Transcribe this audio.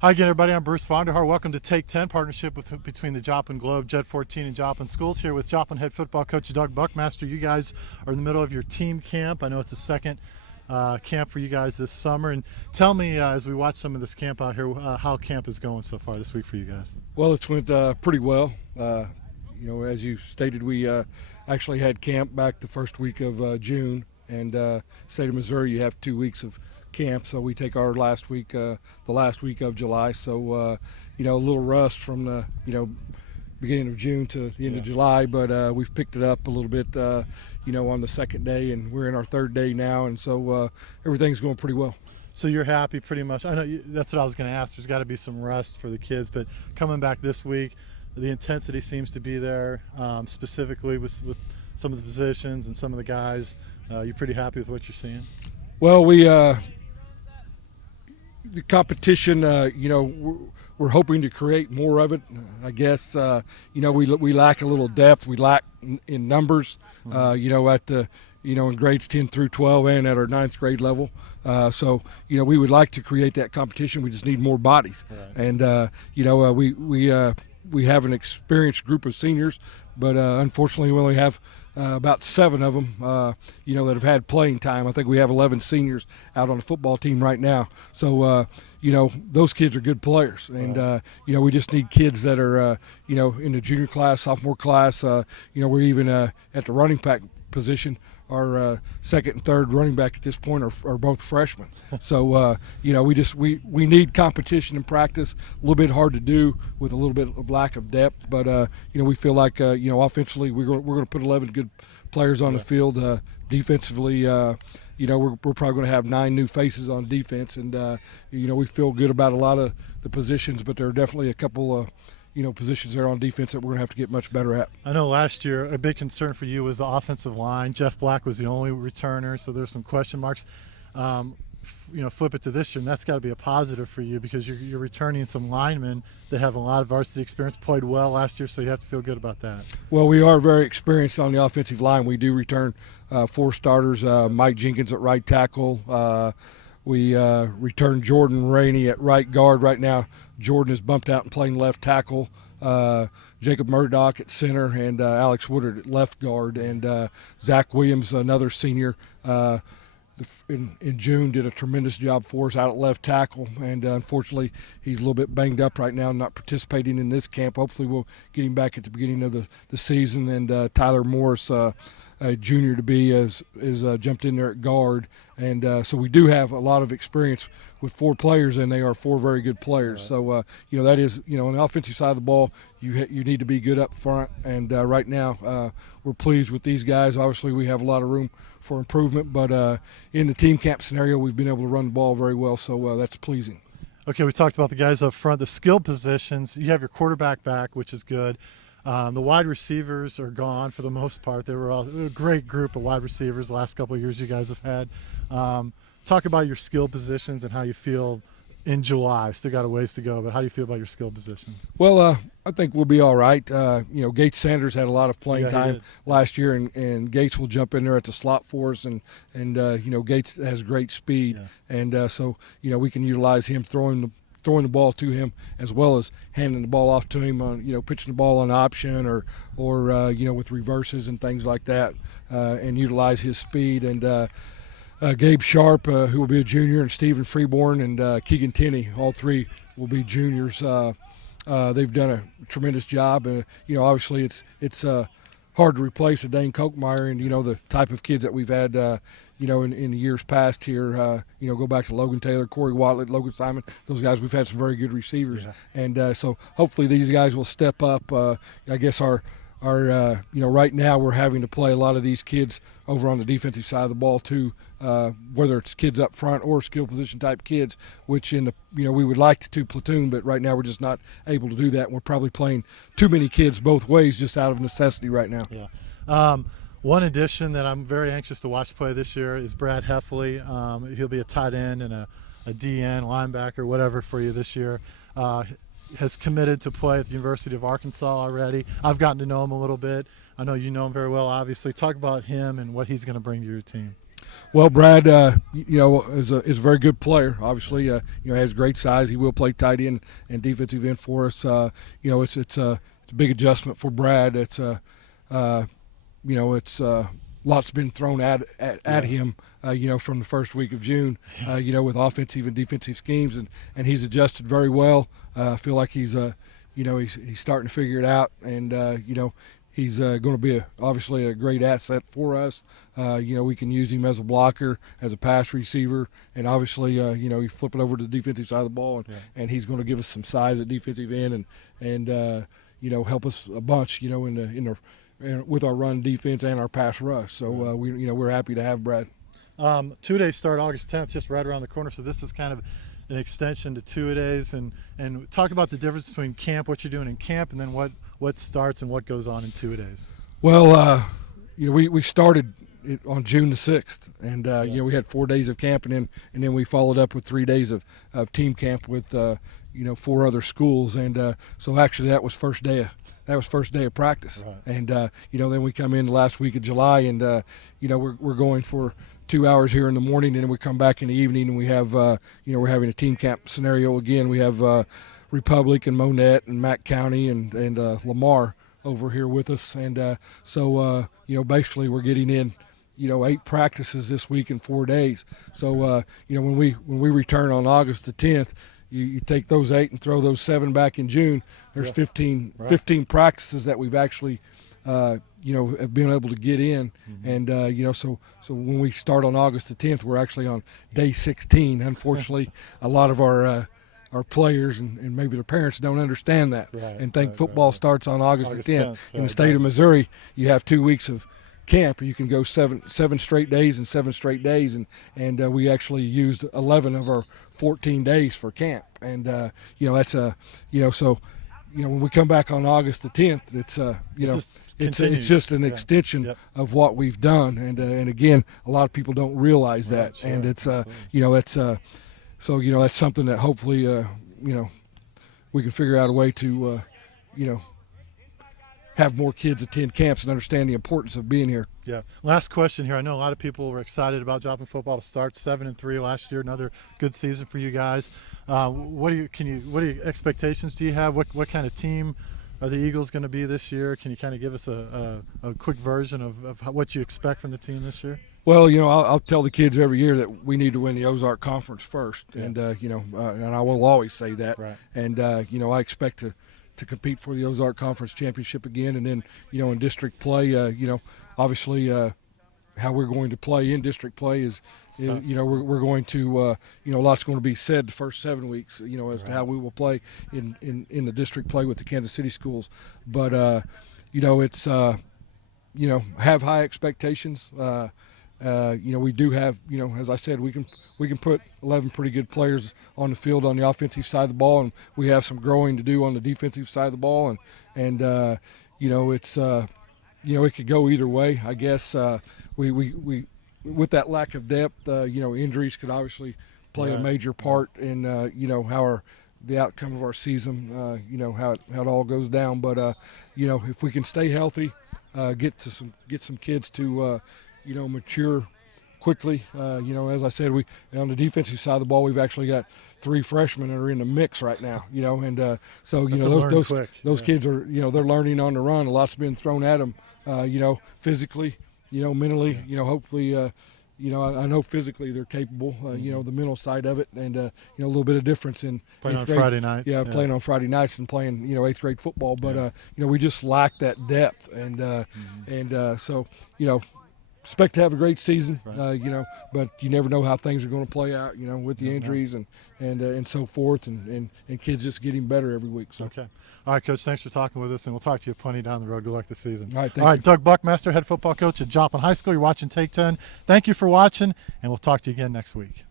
Hi again, everybody. I'm Bruce Vonderhaar. Welcome to Take 10, partnership between the Joplin Globe, Jet 14, and Joplin Schools. Here with Joplin head football coach Doug Buckmaster. You guys are in the middle of your team camp. I know it's the second camp for you guys this summer. And tell me, as we watch some of this camp out here, how camp is going so far this week for you guys. Well, it's went pretty well. As you stated, we actually had camp back the first week of June, and state of Missouri, you have 2 weeks of camp, so we take our last week, the last week of July. So, a little rust from the, beginning of June to the end of July, but we've picked it up a little bit, on the second day, and we're in our third day now, and so everything's going pretty well. So you're happy pretty much. I know that's what I was going to ask. There's got to be some rest for the kids, but coming back this week, the intensity seems to be there, specifically with some of the positions and some of the guys. You're pretty happy with what you're seeing? Well, the competition, we're hoping to create more of it. I guess, we lack a little depth. We lack in numbers, in grades 10 through 12 and at our 9th grade level. So, we would like to create that competition. We just need more bodies. Right. And, we have an experienced group of seniors, but unfortunately we only have about 7 of them, that have had playing time. I think we have 11 seniors out on the football team right now. So, those kids are good players. And, we just need kids that are, in the junior class, sophomore class. We're even at the running back position. Our second and third running back at this point are both freshmen. So, we need competition in practice. A little bit hard to do with a little bit of lack of depth. But, we feel like, offensively we're going to put 11 good players on the field. Defensively, we're probably going to have 9 new faces on defense. And, we feel good about a lot of the positions, but there are definitely a couple of positions there on defense that we're going to have to get much better at. I know last year a big concern for you was the offensive line. Jeff Black was the only returner, so there's some question marks. Flip it to this year, and that's got to be a positive for you because you're returning some linemen that have a lot of varsity experience, played well last year, so you have to feel good about that. Well, we are very experienced on the offensive line. We do return 4 starters, Mike Jenkins at right tackle. We return Jordan Rainey at right guard. Right now, Jordan is bumped out and playing left tackle. Jacob Murdoch at center, and Alex Woodard at left guard. And Zach Williams, another senior, in June did a tremendous job for us out at left tackle. And unfortunately, he's a little bit banged up right now, not participating in this camp. Hopefully, we'll get him back at the beginning of the season. And Tyler Morris, a junior to be, is jumped in there at guard. And so we do have a lot of experience with 4 players, and they are 4 very good players. Right. So, that is, on the offensive side of the ball, you need to be good up front. And right now, we're pleased with these guys. Obviously, we have a lot of room for improvement, but in the team camp scenario, we've been able to run the ball very well, so that's pleasing. Okay, we talked about the guys up front, the skill positions. You have your quarterback back, which is good. The wide receivers are gone for the most part. They were all a great group of wide receivers the last couple of years you guys have had. Talk about your skill positions and how you feel in July. Still got a ways to go, but how do you feel about your skill positions? Well, I think we'll be all right. Gates Sanders had a lot of playing time last year, and Gates will jump in there at the slot for us, and Gates has great speed, and so we can utilize him throwing the ball to him as well as handing the ball off to him on pitching the ball on option or with reverses and things like that, and utilize his speed. And Gabe Sharp, who will be a junior, and Stephen Freeborn and Keegan Tenney, all 3 will be juniors. They've done a tremendous job. Obviously it's hard to replace a Dane Kochmeyer and the type of kids that we've had in the years past here. Go back to Logan Taylor, Corey Watlett, Logan Simon. Those guys, we've had some very good receivers, and so hopefully these guys will step up. I guess our right now we're having to play a lot of these kids over on the defensive side of the ball too, whether it's kids up front or skill position type kids, which in the we would like to platoon, but right now we're just not able to do that. And we're probably playing too many kids both ways just out of necessity right now. Yeah. One addition that I'm very anxious to watch play this year is Brad Heffley. He'll be a tight end and a DN, linebacker, whatever for you this year. Has committed to play at the University of Arkansas already. I've gotten to know him a little bit. I know you know him very well, obviously. Talk about him and what he's going to bring to your team. Well, Brad, is a very good player. Obviously, has great size. He will play tight end and defensive end for us. It's a big adjustment for Brad. It's lots been thrown at him, from the first week of June, with offensive and defensive schemes, and he's adjusted very well. I feel like he's starting to figure it out, and he's going to be obviously a great asset for us. We can use him as a blocker, as a pass receiver, and obviously, you flip it over to the defensive side of the ball, and he's going to give us some size at defensive end, and help us a bunch, with our run defense and our pass rush. So we're happy to have Brad. 2 days start August 10th, just right around the corner. So this is kind of an extension to 2 days, and talk about the difference between camp, what you're doing in camp, and then what starts and what goes on in 2 days. Well, we started it on June the 6th, and we had 4 days of camp, and then we followed up with 3 days of team camp with 4 other schools, and so actually that was first day of practice, right. And then we come in the last week of July, and we're going for 2 hours here in the morning, and then we come back in the evening, and we have we're having a team camp scenario again. We have Republic and Monette and Mack County and Lamar over here with us, and so basically we're getting in 8 practices this week in 4 days. So when we return on August the 10th, you take those 8 and throw those 7 back in June. There's 15 practices that we've actually have been able to get in, and so when we start on August the 10th, we're actually on day 16. Unfortunately, a lot of our players and maybe their parents don't understand that, and think football starts on August the 10th. In the state of Missouri, you have 2 weeks of camp. You can go seven straight days and 7 straight days, and we actually used 11 of our 14 days for camp, and that's so when we come back on August the 10th, it's just an extension of what we've done, and again, a lot of people don't realize that, sure. And it's so that's something that hopefully we can figure out a way to have more kids attend camps and understand the importance of being here. Yeah. Last question here. I know a lot of people were excited about Joplin football to start 7-3 last year. Another good season for you guys. What expectations do you have? What kind of team are the Eagles going to be this year? Can you kind of give us a quick version of what you expect from the team this year? Well, I'll tell the kids every year that we need to win the Ozark Conference first, and and I will always say that. Right. And I expect to compete for the Ozark Conference Championship again, and then in district play, obviously how we're going to play in district play is we're going to a lot's going to be said the first 7 weeks as to how we will play in the district play with the Kansas City schools, but it's have high expectations. We do have, as I said, we can put 11 pretty good players on the field on the offensive side of the ball, and we have some growing to do on the defensive side of the ball, and it's it could go either way, I guess. We with that lack of depth, injuries could obviously play a major part in how the outcome of our season, how it all goes down. But if we can stay healthy, get some kids to mature quickly. As I said, we on the defensive side of the ball, we've actually got 3 freshmen that are in the mix right now. And so those kids are they're learning on the run. A lot's been thrown at them. Physically, mentally. Hopefully, I know physically they're capable. The mental side of it, and a little bit of difference in playing on Friday nights. Yeah, playing on Friday nights and playing 8th grade football. But we just lack that depth, and so expect to have a great season, but you never know how things are going to play out, with the injuries and so forth, and kids just getting better every week. So. Okay. All right, Coach, thanks for talking with us, and we'll talk to you plenty down the road. Good luck this season. All right, thank you. Doug Buckmaster, head football coach at Joplin High School. You're watching Take 10. Thank you for watching, and we'll talk to you again next week.